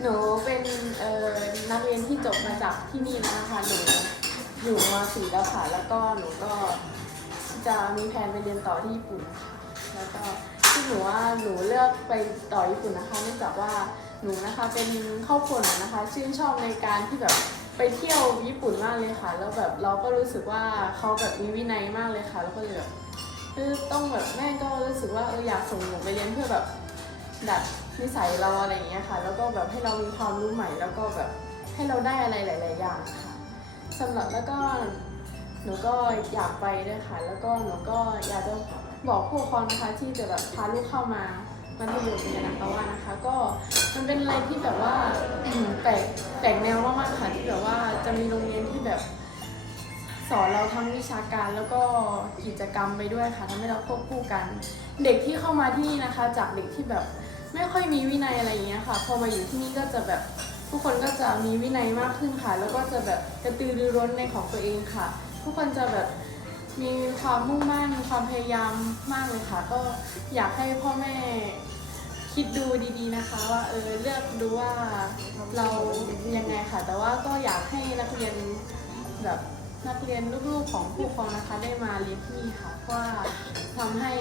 หนูเป็นเอ่อนักเรียนที่จบมาจากที่นี่แล้วนะคะ หนูอยู่มสี่แล้วค่ะแล้วก็หนูก็จะมีแผนไปเรียนต่อที่ญี่ปุ่นค่ะแล้วก็ที่หนูว่าหนูเลือกไปต่อญี่ปุ่นนะคะ เนื่องจากว่าหนูนะคะเป็นครอบครัวหนูนะคะ ชื่นชอบในการที่แบบไปเที่ยวญี่ปุ่นมากเลยค่ะ แล้วแบบเราก็รู้สึกว่าเขาแบบมีวินัยมากเลยค่ะ แล้วก็เลยแบบเออต้องแบบแม่ก็รู้สึกว่าเอออยากส่งหนูไปเรียนเพื่อแบบ ดัดนิสัยเราอะไรอย่างเงี้ยค่ะ แล้วก็แบบให้เรามีความรู้ใหม่ แล้วก็แบบให้เราได้อะไรหลาย ๆ อย่างค่ะสำหรับแล้วก็หนูก็อยากไปด้วยค่ะ แล้วก็หนูก็อยากจะบอกผู้ปกครองนะคะที่จะแบบพาลูกเข้ามามัธยมเนี่ยนะคะว่านะคะ ก็มันเป็นอะไรที่แบบว่าแปลกแปลกแนวมากๆค่ะที่แบบว่าจะมีโรงเรียนที่แบบสอนเราทั้งวิชาการแล้วก็กิจกรรมไปด้วยค่ะทำให้เราควบคู่กัน เด็กที่เข้ามาที่นี่นะคะ จากเด็กที่แบบ ไม่ค่อยมีวินัยอะไรอย่างเงี้ยค่ะ พอมาอยู่ที่นี่ก็จะแบบทุกคนก็จะมีวินัยมากขึ้นค่ะ แล้วก็จะแบบกระตือรือร้นในของตัวเองค่ะ ทุกคนจะแบบมีความมุ่งมั่นความพยายามมากเลยค่ะ ก็อยากให้พ่อแม่คิดดูดีๆนะคะว่าเออเลือกดูว่าเรายังไงค่ะ แต่ว่าก็อยากให้นักเรียนแบบนักเรียนลูกๆของผู้ปกครองนะคะได้มาเรียนที่นี่ค่ะเพราะว่าทำให้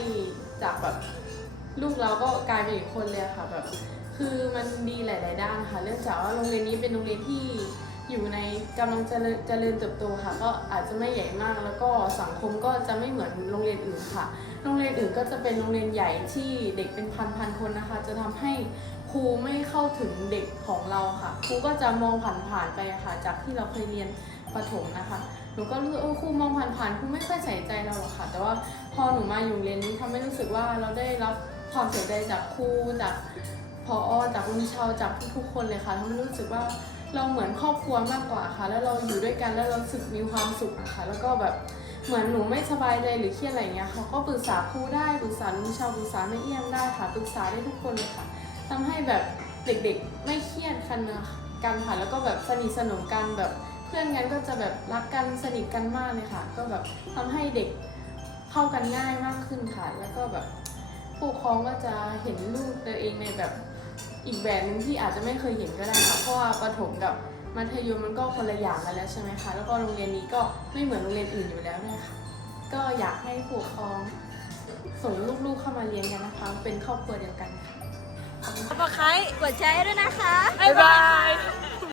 จากแบบ ลูกเราก็กลายเป็นอีกคนเลยค่ะแบบคือมันดีหลาย ๆ ด้านค่ะเนื่องจากว่าโรงเรียนนี้เป็นโรงเรียนที่อยู่ในกำลังเจริญเจริญเติบโตค่ะ ก็อาจจะไม่ใหญ่มาก แล้วก็สังคมก็จะไม่เหมือนโรงเรียนอื่นค่ะ โรงเรียนอื่นก็จะเป็นโรงเรียนใหญ่ที่เด็กเป็นพันพันๆคนนะคะ จะทำให้ครูไม่เข้าถึงเด็กของเราค่ะครูก็จะมองผ่านๆไปค่ะ จากที่เราเคยเรียนประถมนะคะหนูก็รู้สึกเออครูมองผ่านๆครูไม่ค่อยใส่ใจเราหรอกค่ะ แต่ว่าพอหนูมาอยู่โรงเรียนนี้ทำให้รู้สึกว่าเราได้รับ ความใส่ใจจากครูจากพอจากลุงเชาจากทุกๆคนเลยค่ะทำให้รู้สึกว่าเราเหมือนครอบครัวมากกว่าค่ะ แล้วเราอยู่ด้วยกันแล้วเราสึกมีความสุขอะค่ะ แล้วก็แบบเหมือนหนูไม่สบายใจหรือเครียดอะไรเงี้ยเขาก็ปรึกษาครูได้ปรึกษาลุงเชาปรึกษาแม่เอี้ยงได้ค่ะปรึกษาได้ทุกคนเลยค่ะทำให้แบบเด็กๆไม่เครียดกันนะกันค่ะแล้วก็แบบสนิทสนมกันแบบเพื่อนกันก็จะแบบรักกันสนิทกันมากเลยค่ะ ก็แบบทำให้เด็กเข้ากันง่ายมากขึ้นค่ะ แล้วก็แบบ ผู้ปกครองก็จะเห็นลูกตัวเองในแบบอีกแบบหนึงที่อาจจะไม่เคยเห็นก็ได้ค่ะเพราะว่าประถมกับมัธยมมันก็คนละอย่างกันแล้วใช่ไหมคะแล้วก็โรงเรียนนี้ก็ไม่เหมือนโรงเรียนอื่นอยู่แล้วนะคะก็อยากให้ผู้ปกครองส่งลูกๆเข้ามาเรียนกันนะคะ เป็นครอบครัวเดียวกันค่ะ ขอบคุณค่ะ กดแชร์ด้วยนะคะ บ๊ายบาย